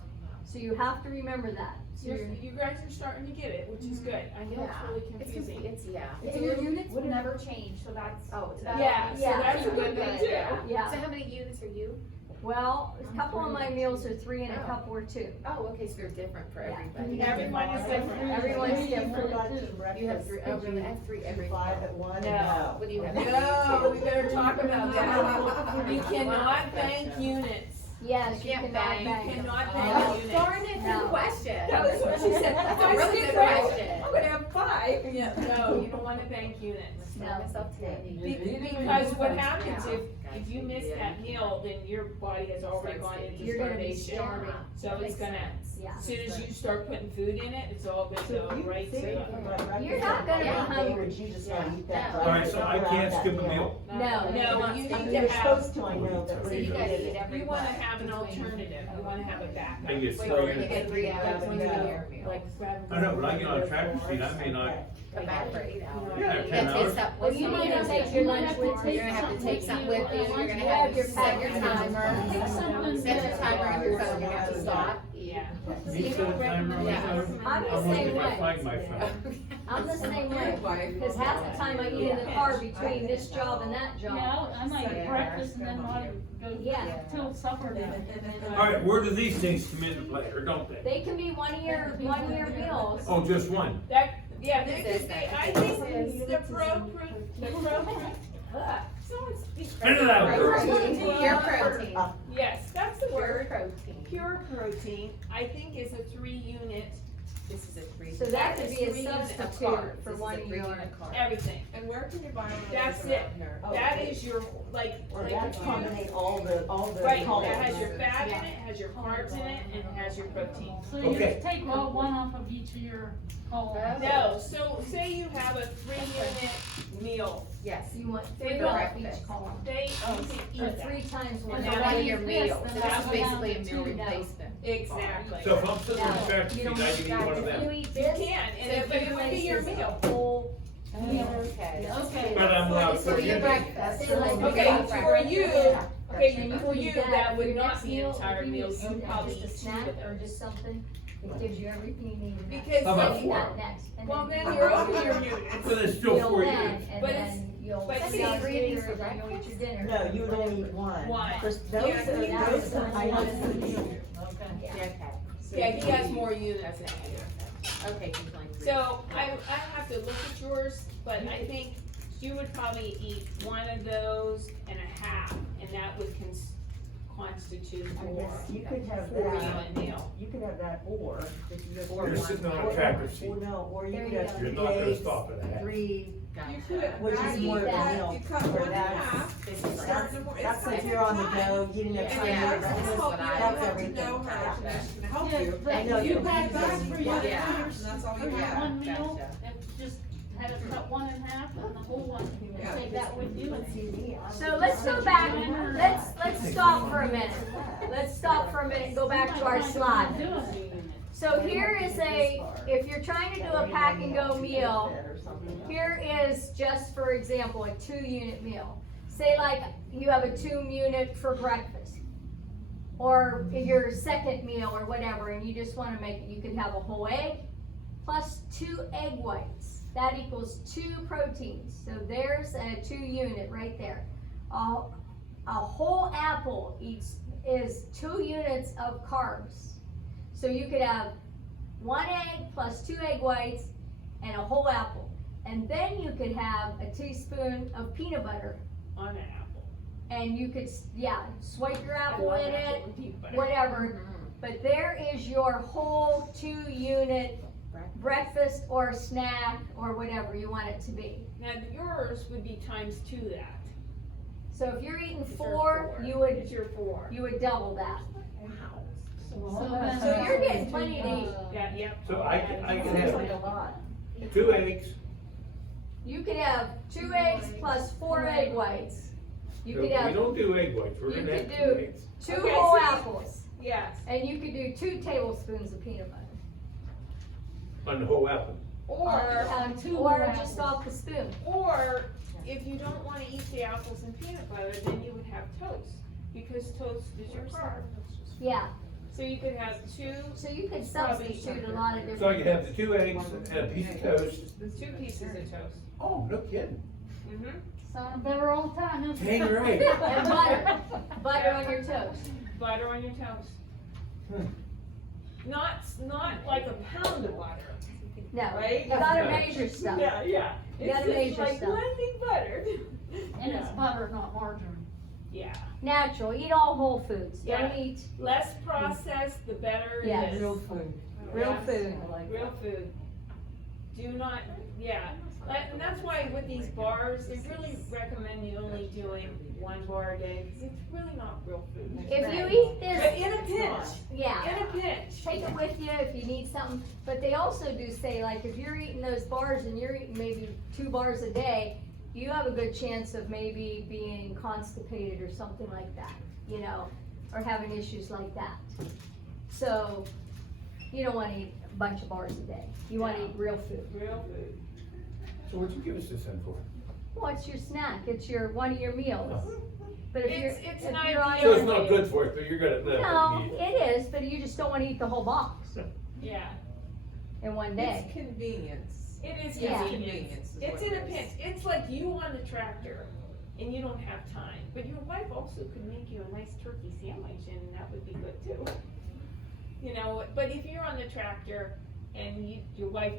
So you have to remember that. So You guys are starting to get it, which is good. I know Yeah. it's really confusing. It's, yeah. And your units will never change, so that's. Oh, it's that's- Yeah, so Yeah. that's a good thing too. Yeah, So how many units are you? well, a couple of my meals are 3 and a Oh. couple are 2. Oh, okay, so they're different for Yeah. everybody. Everyone is different. Everyone's different. You have 3, oh, really, I have 3 every. 5 at 1 and No. no. What do you have? No, we better talk about that. You cannot bank units. Yes, you Can't cannot bang. You bang. cannot Oh, bank units. darn it, No. good question. That was what she said. That's If I a really skip good right, question. I'm gonna have 5. Yeah, no, you don't wanna bank units. No. Tell myself today. Because what happens Yeah. if you miss that meal, then your body has already gone into You're gonna be starvation. starving. So it's Makes gonna, sense. Yeah. as soon as you start putting food in it, it's all gonna So go you right think to. about You're not gonna be hungry. You just gotta eat that. Yeah. Alright, so I can't skip a meal. No. No, you I need mean, to you're have, supposed to, I know, but. So you gotta eat every you one. wanna have an alternative, you wanna have a backup. I get Wait, 3 you units. get 3 hours when you eat your meal. Like, I know, but I get on a tractor seat, I may not, Come back for 8 hours. Yeah, You 10 gotta hours. take something Well, with you you. need to take your lunch with you. You're gonna have to take something with you, you're gonna You have have to your set your package. timer. Set your timer on your phone, you have to stop. Yeah. me set a timer on my Yeah. phone. I'm the I'm gonna same get my way. flag my phone. I'm the same way, because half the time I eat in the car between this job and that job. Yeah, I might Yeah. eat breakfast and then want to go Yeah. till supper time. Alright, where do these things come into play, or don't they? They can be one of your meals. Oh, just one? That, yeah, What is this this is, then? I think the someone speak. Spit it out, girl. Pure protein. Yes, that's the Pure word. protein. Pure protein, I think is a 3-unit, This is a 3. So that could be a 3 unit of substitute carbs. for one of your. everything. And where can you buy them? That's around it. here? Oh, That okay. is your, like Or if that you- combinate all the Right, colors. that has your fat in it, has your carbs in it, and it has your protein. So you Okay. just take one off of each of your columns. No, so say you have a 3-unit meal, Yes. You want They 3 don't- off each column. they, you can eat Or that. 3 times And one. then Not I all eat your this, meals, then that's I basically a have meal two now. replacement. Exactly. So if I'm sitting on the tractor You seat, don't I can eat one of If them. you eat You this, can, and it it would be your replaces meal. a whole meal. Okay. Okay. But I'm allowed So 4 your units. breakfast. Say like Okay, breakfast. for you, okay, And for you, that would not be an if entire you meal, eat you probably just a eat 2 snack of or those. just something, it gives you everything you need. in that. Because How about then- Eat 4? that next. and Well, then then you're over your units. But it's still You'll 4 then, units. and But it's- then you'll but sit see, down three here, of these for and you'll eat your dinner. No, you would only eat one. One. Those Yeah, are, that's those are one. high. Yeah. Okay. Yeah, he has more units than you. Okay, he's like 3. So I have to look at yours, but I think you would probably eat one of those and a half, and that would constitute I for guess you could have 4-unit that, meal. you could have that, or if you have. You're sitting on a tractor seat. Or no, or you There could you have go. three You're not gonna eggs, stop at a half. 3, You could, which Right, is more of a that- meal. you cut or one in that's- half. This is like. Start in the morning. That's like you're on the go, you didn't have time Yeah, to that's breakfast. what I- That's You have to everything. know how much that's gonna help Yeah, you. but I know, you you had need that to- for your yeah. And that's all for you your have. one meal, Gotcha. and just had to cut one in half and the whole one, Yeah. take that with you and So let's go back, let's stop for a minute. Let's stop for a minute and go back to our slide. So here is if you're trying to do a pack and go meal, here is just for example, a 2-unit meal. Say like you have a 2-unit for breakfast, or your second meal or whatever, and you just wanna make it, you could have a whole egg plus 2 egg whites. That equals 2 proteins. So there's a 2-unit right there. A whole apple is 2 units of carbs. So you could have 1 egg plus 2 egg whites and a whole apple. And then you could have a teaspoon of peanut butter. On an apple. And you could, swipe your apple One in apple it, with peanut butter. whatever. But there is your whole 2-unit breakfast or snack or whatever you want it to be. Now, yours would be times 2 that. So if you're eating It's your 4, four. you would, It's your 4. you would double that. So So you're getting plenty to eat. Yeah, yep. So I can Sounds like have a lot. 2 eggs. You could have 2 eggs plus 4 egg whites. You No, could we have don't do egg whites, we're you gonna have could 2 do- eggs. 2 Okay, whole so- apples. Yes. And you could do 2 tablespoons of peanut butter. On the whole apple. Or, Or just off the spoon. or if you don't wanna eat the apples and peanut butter, then you would have toast, because toast is your carb. Yeah, So you could have 2, so you could Probably substitute a sugar. lot of different. So you have the 2 eggs and a piece of toast. 2 pieces of toast. Oh, no kidding. Mm-hmm. Sound better all the time, isn't Dang it? right. And butter, butter on your toast. Butter on your toast. Hmm. Not like a pound of butter, No, right? you gotta measure stuff. Yeah, yeah. You gotta It's just measure like stuff. blending butter. And it's butter, not margarine. Yeah. Natural, eat all whole foods, don't Yeah. eat Less processed, the better it Yes. is. Real food. real Yeah. food. I like Real that. food. Do not, yeah. And that's why with these bars, they really recommend you only doing 1 bar a day, because it's really not real food. If you eat But this, in a pinch, yeah, in a pinch. take it with you if you need something. But they also do say, like, if you're eating those bars and you're eating maybe 2 bars a day, you have a good chance of maybe being constipated or something like that, you know, or having issues like that. So, you don't wanna eat a bunch of bars a day. You wanna eat real food. Real food. So what'd you give us this in for? Well, it's your snack, it's one of your meals. But if you're, It's if an you're on So your. it's not good for us, but you're gonna let No, it eat. it is, but you just don't wanna eat the whole box Yeah. in one day. It's convenience. It is Yeah. convenience. Convenience is It's what in a it is. pinch. It's like you on the tractor and you don't have time, but your wife also could make you a nice turkey sandwich and that would be good too. You know, but if you're on the tractor and your wife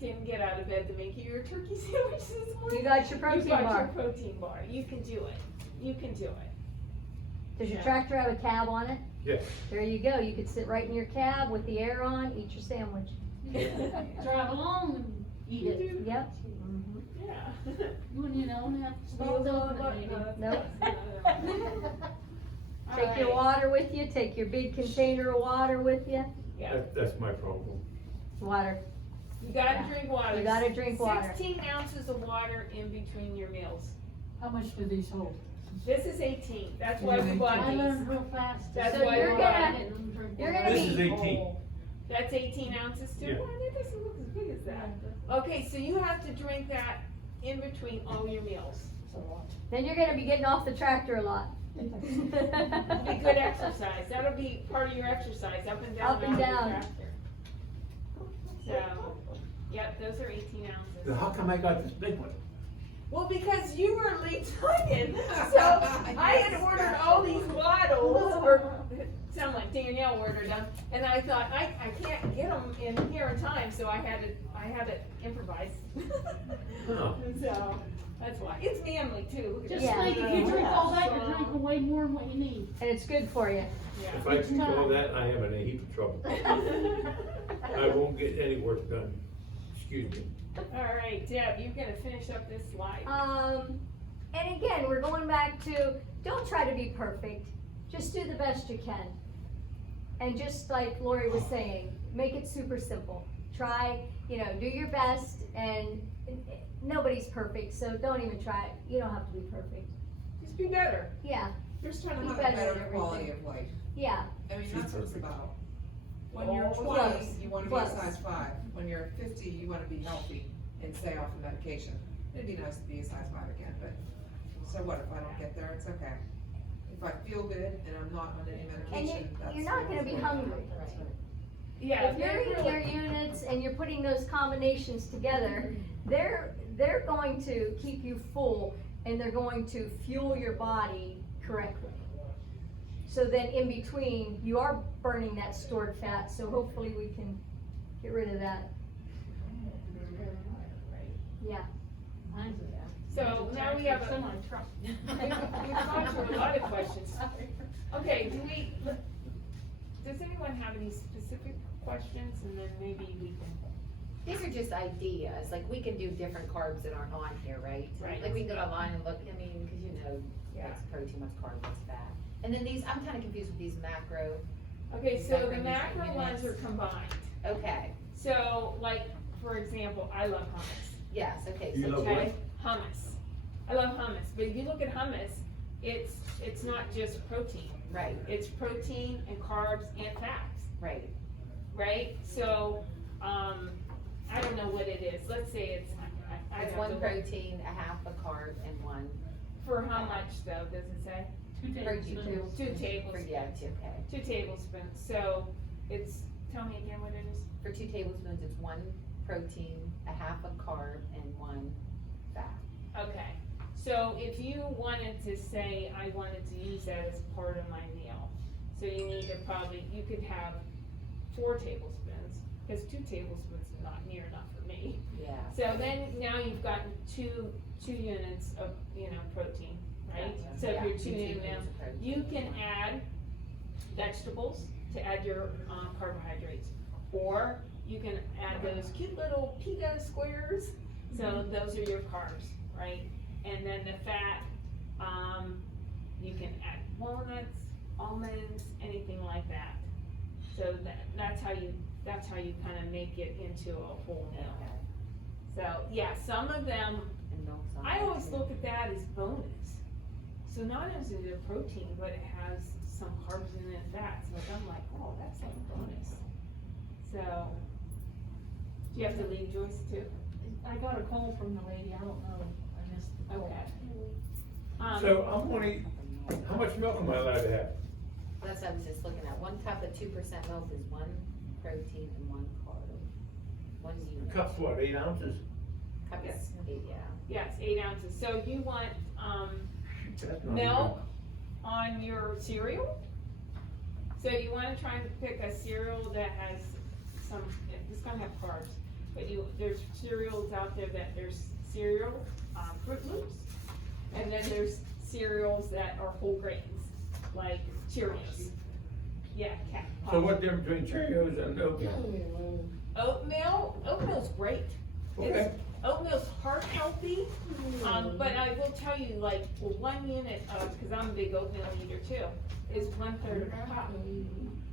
didn't get out of bed to make you your turkey sandwich this morning. You got your You protein got bar. your protein bar. You can do it. You can do it. Does your Yeah. tractor have a cab on it? Yes. There you go, you could sit right in your cab with the air on, eat your sandwich. Drive along and eat it. Yep, Yeah. When you don't have to stop doing it, maybe. Nope. All take your right. water with you, take your big container of water with you, Yeah. That's my problem. water. You gotta Yeah. drink water. You gotta drink water. 16 ounces of water in between your meals. How much do these hold? This is 18. That's why we I bought these. learned real fast. That's So why you're we gonna- bought it. you're gonna This is be- 18. That's 18 ounces too? Yeah. Well, that doesn't look as big as that. Okay, so you have to drink that in between all your meals. Then you're gonna be getting off the tractor a lot. It'll be good exercise. That'll be part of your exercise, up and down. Up and around the down. tractor. So, yep, those are 18 ounces. Then how come I got this big one? Well, because you were late talking, so I had ordered all these bottles, or sound like Danielle ordered them, and I thought I can't get them in here in time, so I had to improvise. Huh. So that's why it's manly too. Look at Just Yeah. think, if you drink all that, you're drinking way more than what you need. And it's good for you. Yeah. If I keep all that, I am in a heap of trouble. I won't get any work done. Excuse me. All right, Deb, you're gonna finish up this slide. And again, we're going back to, don't try to be perfect, just do the best you can. And just like Lori was saying, make it super simple. Try, do your best, and nobody's perfect, so don't even try it. You don't have to be perfect. Just be better. Yeah, Just trying to Be have a better at better everything. quality of life. yeah. I mean, that's what it's about. When you're Oh, 20, close, you wanna be a close. size 5. When you're 50, you wanna be healthy and stay off the medication. It'd be nice to be a size 5 again, but, so what, if I don't get there, it's okay. If I feel good and I'm not on any And medication, that's. you're not gonna be hungry. Yeah, If you're they're eating really- your units and you're putting those combinations together, they're going to keep you full and they're going to fuel your body correctly. So then in between, you are burning that stored fat, so hopefully we can get rid of that. Yeah. Mine's a- So now we have a, Semi truck. we've gone through a lot of questions. Okay, does anyone have any specific questions, and then maybe we can, These are just ideas, like we can do different carbs that aren't on here, right? Right. Like we can go online and look, I mean, cause you know, Yeah. what's protein, what's carb, what's fat. And then these, I'm kinda confused with these macro, okay, so the Macronutrient macro ones are units. combined. okay, So, like, for example, I love hummus. yes, okay, You so, love Okay, hummus. I love hummus, but if you look at hummus, it's not just protein. right, It's protein and carbs and fats, right, right? So, I don't know what it is. Let's say it's, I it's have one to look. protein, a half a carb, and one For how much though, does it say? 2 protein, tablespoons. 2 for, tablespoons. yeah, okay. 2 tablespoons, so it's, tell me again what it is. For 2 tablespoons, it's one protein, a half a carb, and one fat. Okay, so if you wanted to say, I wanted to use that as part of my meal, so you need to probably, you could have 4 tablespoons, because 2 tablespoons is not near enough for me. Yeah. So then, now you've gotten two units of, protein, right? So if Yeah, you're 2 2 units, tablespoons of protein. you can add vegetables to add your carbohydrates. Or you can add those cute little pita squares, so those are your carbs, right? And then the fat, you can add walnuts, almonds, anything like that. So that's how you kind of make it into a whole meal. Okay. So, yeah, some of them, And milk's on I there, always too. look at that as bonus. So not only is it a protein, but it has some carbs in it and fats, like I'm like, oh, that's like a bonus. So, do you have to leave, Joyce, too? I got a call from the lady, I don't know, I missed the call. Okay. So I'm wondering, how much milk am I allowed to have? That's what I was just looking at, 1 cup of 2% milk is 1 protein and 1 carb. 1 unit. Cup's what, 8 ounces? Cup is Yes. 8, yeah. Yes, 8 ounces. So you want, That's not milk on your cereal? So you wanna try and pick a cereal that has some, it's gonna have carbs, but there's cereals out there that there's cereal, Fruit Loops, and then there's cereals that are whole grains, like Cheerios. Yeah, cat. So what difference between Cheerios and oatmeal? Oatmeal's great. Okay. Oatmeal's heart healthy, but I will tell you, like, 1 unit of, cause I'm a big oatmeal eater too, is 1/3 of a cup.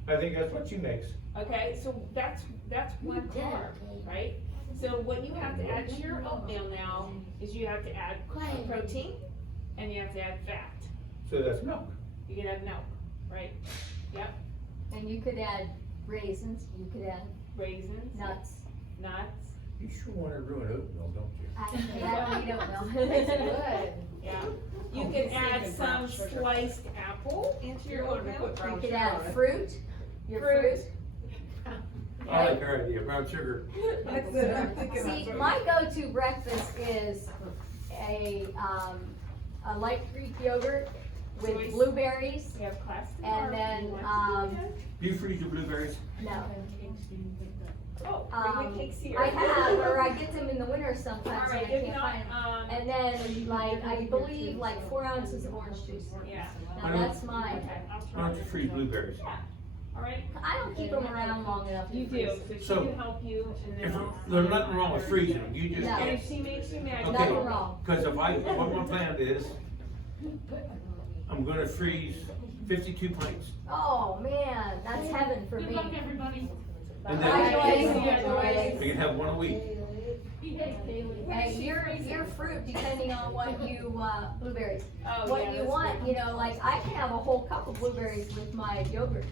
I think that's what she makes. Okay, so that's 1 carb, right? So what you have to add to your oatmeal now is you have to add protein and you have to add fat. So that's milk. You can add milk, right? Yep, And you could add raisins, you could add raisins, nuts. nuts, You sure wanna ruin oatmeal, don't you? I don't eat It's oatmeal. good. yeah. You can add some sliced apple into your oatmeal. You could add fruit, your fruit. I like her idea, brown sugar. That's it, I'm thinking See, that's my go-to breakfast is a light Greek yogurt with Joyce? blueberries. We have class And tomorrow. then, You want to do that? Do you freeze your blueberries? No. Oh, bring the cakes here. I have, or I get them in the winter sometimes when I Alright, if can't not, find them. And then, like, I believe, like 4 ounces of orange juice. yeah, Now, that's mine. okay, I'll Why try don't you it. freeze blueberries? Yeah, alright, I don't keep them around long enough to you freeze. do, so she So, can help you and then If, I'll. there's nothing wrong with freezing them, you just No. And can't. if she makes you mad. Okay. Nothing wrong. Cause if what my plan is, I'm gonna freeze 52 pints. Oh, man, that's heaven for Good me. luck, everybody. And Bye, then Joyce. we can have one a week. Hey, your fruit, depending on what you, blueberries. Oh, What yeah, you that's want, good. like, I can have a whole cup of blueberries with my yogurt.